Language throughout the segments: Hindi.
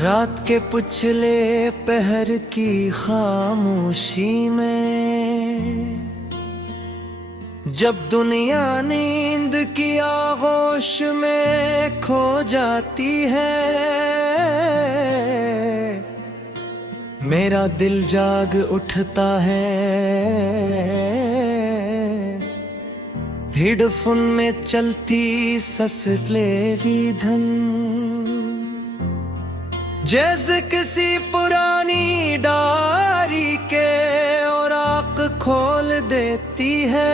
रात के पिछले पहर की खामोशी में, जब दुनिया नींद की आगोश में खो जाती है, मेरा दिल जाग उठता है। हेडफोन में चलती ससलेरी धन, जैसे किसी पुरानी डायरी के औराक खोल देती है।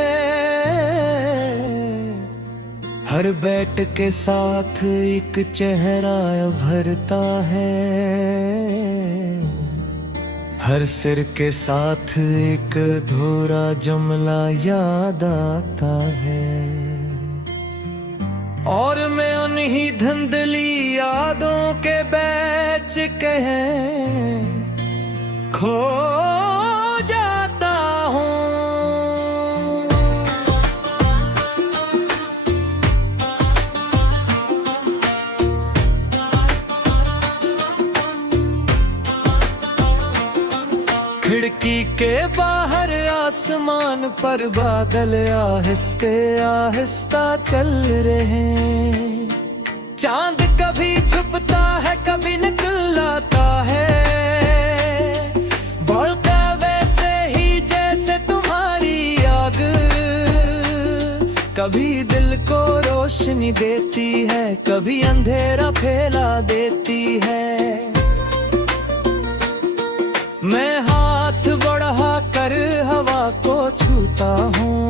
हर बैठ के साथ एक चेहरा भरता है, हर सिर के साथ एक अधूरा जुमला याद आता है। और मैं उन्हीं धुंधली यादों के बैच कहें खो जाता हूँ। खिड़की के बाहर आसमान पर बादल आहिस्ते आहिस्ता चल रहे हैं। चांद कभी छुपता है कभी निकल आता है, बोलता वैसे ही जैसे तुम्हारी आग, कभी दिल को रोशनी देती है कभी अंधेरा फैला देती है। मैं हाथ बढ़ा कर हवा को छूता हूँ,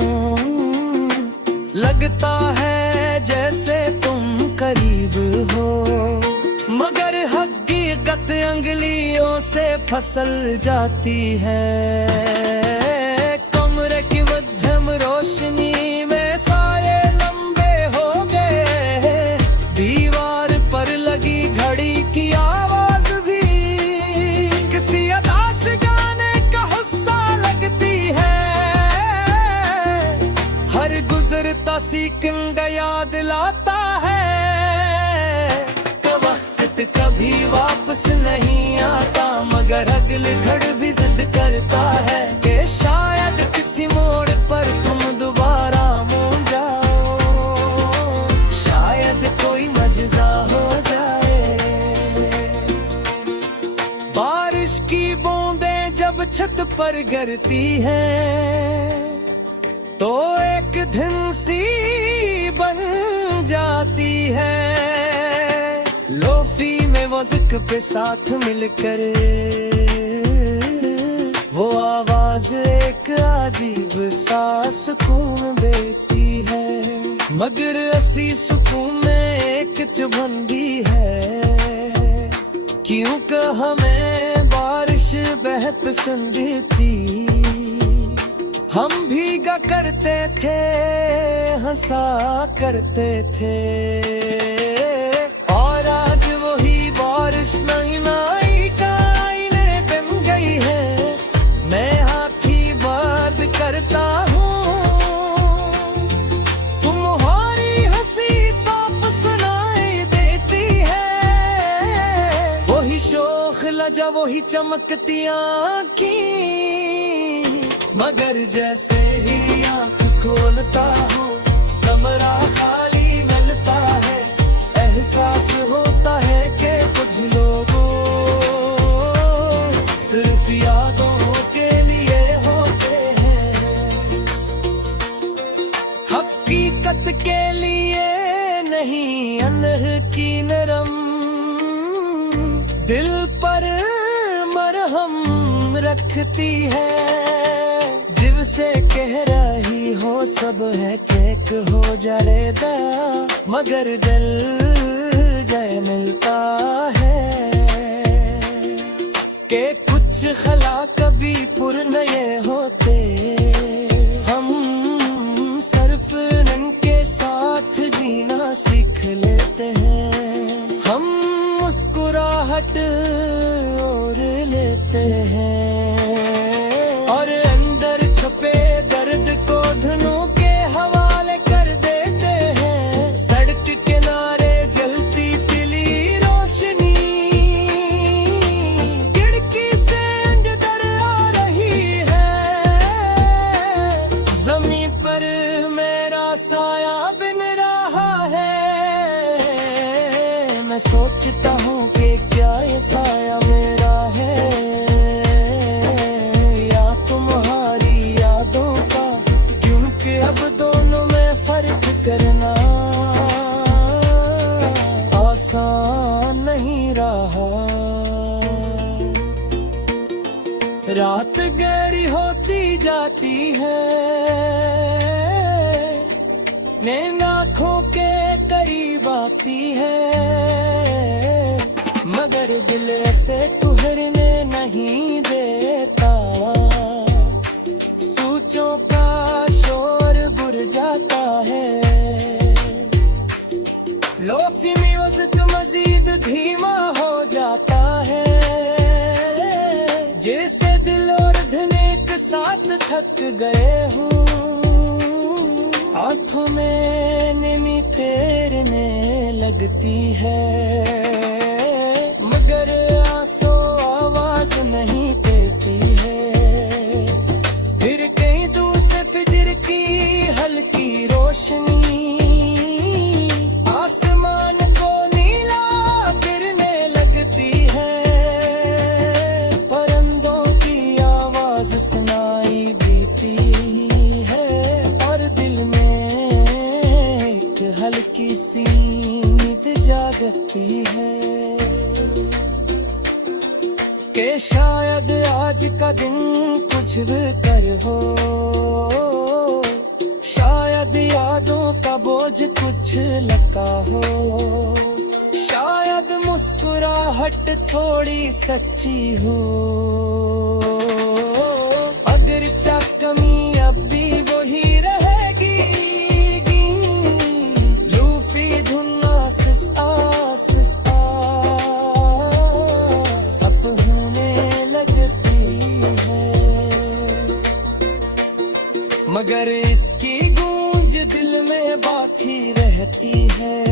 लगता है जैसे तुम करीब हो, मगर हकीकत अंगुलियों से फिसल जाती है। कमरे की मध्यम रोशनी में साये लंबे हो गए, दीवार पर लगी घड़ी की आवाज भी किसी अदास गाने का हिस्सा लगती है। हर गुजरता सेकंड याद लाता है, वक्त कभी वापस नहीं आता, मगर अगली घड़ी भी जिद करता है कि शायद किसी मोड़ पर तुम दोबारा मुड़ जाओ, शायद कोई मज़ा हो जाए। बारिश की बूंदें जब छत पर गिरती हैं तो एक धुन सी बन जाती है। लोफी में म्यूजिक पे साथ मिलकर वो आवाज एक अजीब सा सुकून देती है, मगर असी सुकून में एक चुभन भी है, क्योंकि हमें बारिश बेपसंद थी। हम भीगा करते थे हंसा करते थे, और आज वही बारिश नई नई का आईने बन गई है। मैं हाथी बर्द करता हूँ, तुम्हारी हंसी साफ सुनाई देती है, वही शोख लजा वही चमकती आँखें, मगर जैसे ही आँख खोलता हूँ कमरा खाली मिलता है। एहसास होता है कि कुछ लोगों सिर्फ यादों के लिए होते हैं, हकीकत के लिए नहीं। अंदर की नरम दिल पर मरहम रखती है, से कह रही हो सब है केक हो जाएगा, मगर दिल जय मिलता है कि कुछ खला कभी पुर नए होते। हम सिर्फ इनके साथ जीना सीख लेते हैं, हम मुस्कुराहट और लेते हैं, और अंदर छुपे दर्द को धुनों के हवाले कर देते हैं। सड़क किनारे जलती पीली रोशनी मैं सोचता हूँ कि क्या ये साया मेरा है या तुम्हारी यादों का, क्योंकि अब दोनों में फर्क करना आसान नहीं रहा। रात गहरी होती जाती है, नींद आँखों के करीब आती है, मगर दिल ऐसे ठहरने नहीं देता। सोचों का शोर बुर जाता है, लोफी म्यूजिक मजीद धीमा हो जाता है, जैसे दिल और धन एक साथ थक गए हूँ। आँखों में नमी तैरने लगती है, मगर आंसू आवाज नहीं देती है। फिर कहीं दूर से फजर की हल्की रोशनी आसमान को नीला गिरने लगती है, परिंदों की आवाज सुनाई देती है, और दिल में एक हल्की सी नींद जागती है कि शायद आज का दिन कुछ भी कर हो, शायद यादों का बोझ कुछ लगा हो, शायद मुस्कुराहट थोड़ी सच्ची हो। अगर चा कमी अब भी वही रहेगी, लूफी धुन आसिस आसिस अब होने लगती है, मगर इसकी गूंज दिल में बाकी रहती है।